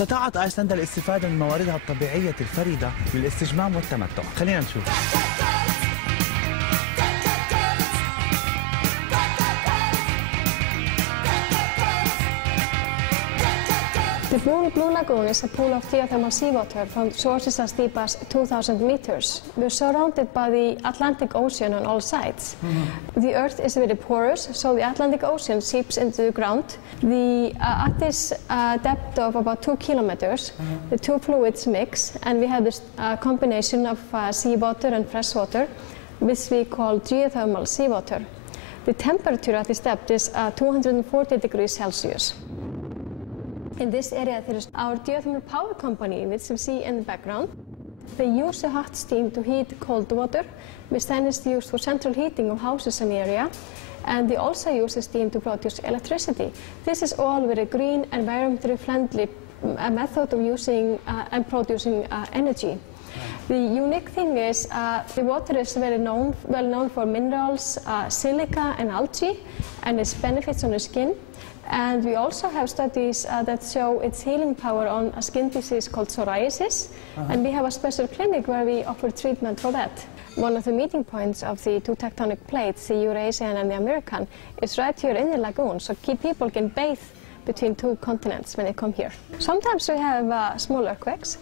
استطاعت أيسلندا الاستفادة من مواردها الطبيعية الفريدة للاستجمام والتمتع. خلينا نشوف. The Full Blue Lagoon is a pool of geothermal seawater from sources as deep as 2,000 meters. We're surrounded by the Atlantic Ocean on all sides. The Earth is very porous, so the Atlantic Ocean seeps into the ground. At this depth of about 2 kilometers, the two fluids mix, and we have this combination of seawater and fresh water, which we call geothermal seawater. The temperature at this depth is 240 degrees Celsius. In this area, there is our geothermal power company, which you see in the background. They use the hot steam to heat cold water, which then is used for central heating of houses in the area. And they also use the steam to produce electricity. This is all very green, environmentally friendly method of using and producing energy. The unique thing is the water is well known for minerals, silica and algae, and its benefits on the skin. And we also have studies that show its healing power on a skin disease called psoriasis. And we have a special clinic where we offer treatment for that. One of the meeting points of the two tectonic plates, the Eurasian and the American, is right here in the lagoon, so people can bathe between two continents when they come here. Sometimes we have small earthquakes,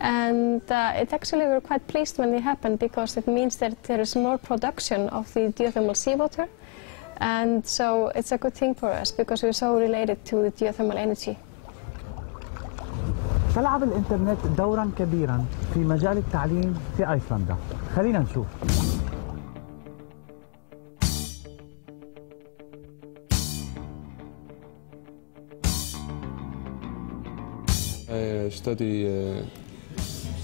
and we're quite pleased when they happen because it means that there is more production of the geothermal seawater. And so it's a good thing for us because we're so related to the geothermal energy. تلعب الإنترنت دورا كبيرا في مجال التعليم في أيسلندا. خلينا نشوف. I study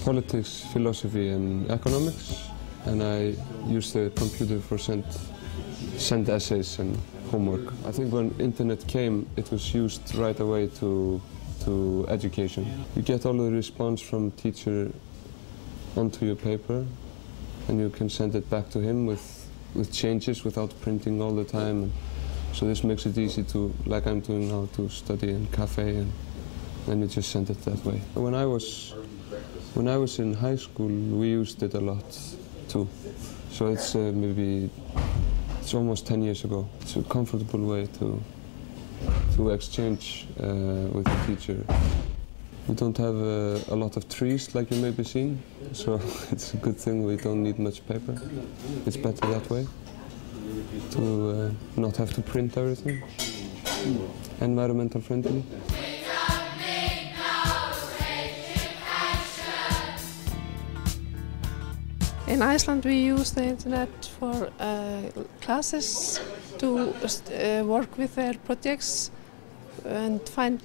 politics, philosophy and economics, and I use the computer for send essays and homework. I think when internet came, it was used right away to education. You get all the response from teacher onto your paper, and you can send it back to him with changes without printing all the time. So this makes it easy to, like I'm doing now, to study in cafe, and then you just send it that way. When I was in high school, we used it a lot too. So it's it's almost 10 years ago. It's a comfortable way to exchange with the teacher. We don't have a lot of trees like you may be seeing, so it's a good thing we don't need much paper. It's better that way, to not have to print everything. Environmental friendly. In Iceland, we use the internet for classes to work with their projects and find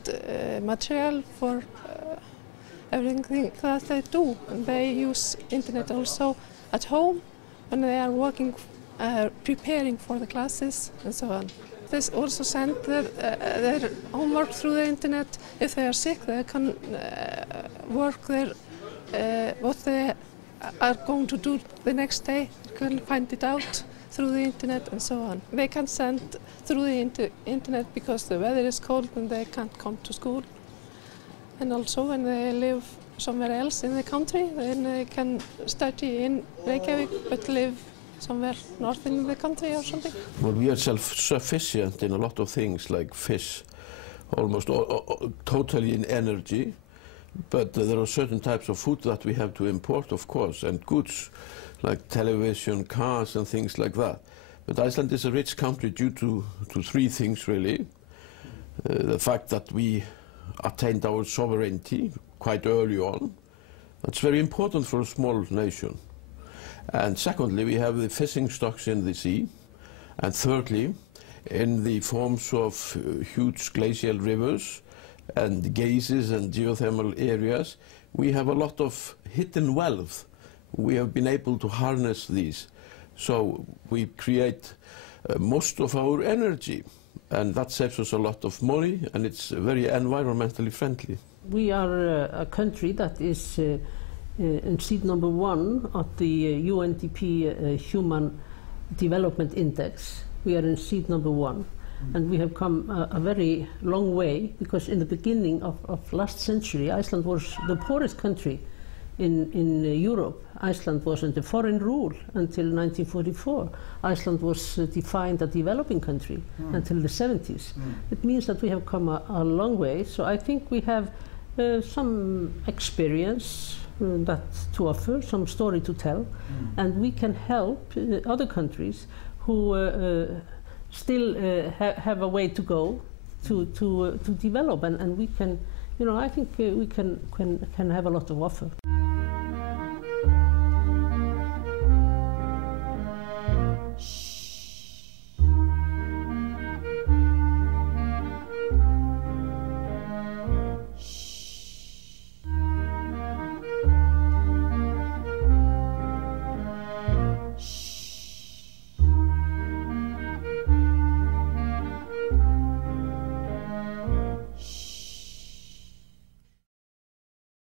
material for everything that they do. And they use internet also at home when they are working, preparing for the classes and so on. They also send their homework through the internet. If they are sick, they can work their what they are going to do the next day. They can find it out through the internet and so on. They can send through the internet because the weather is cold and they can't come to school. And also when they live somewhere else in the country, then they can study in Reykjavik but live somewhere north in the country or something. Well, we are self-sufficient in a lot of things like fish, almost totally in energy. But there are certain types of food that we have to import, of course, and goods like television, cars and things like that. But Iceland is a rich country due to three things, really. The fact that we attained our sovereignty quite early on. That's very important for a small nation. And secondly, we have the fishing stocks in the sea. And thirdly, in the forms of huge glacial rivers and geysers and geothermal areas, we have a lot of hidden wealth. We have been able to harness these. So we create most of our energy, and that saves us a lot of money, and it's very environmentally friendly. We are a country that is in seat number 1 at the UNDP Human Development Index. We are in seat number 1. and we have come a very long way, because in the beginning of last century, Iceland was the poorest country in Europe. Iceland was under foreign rule until 1944. Iceland was defined a developing country until the 70s. It means that we have come a long way, so I think we have some experience that to offer, some story to tell, and we can help other countries who still have a way to go to develop, and we can, I think we can have a lot to offer.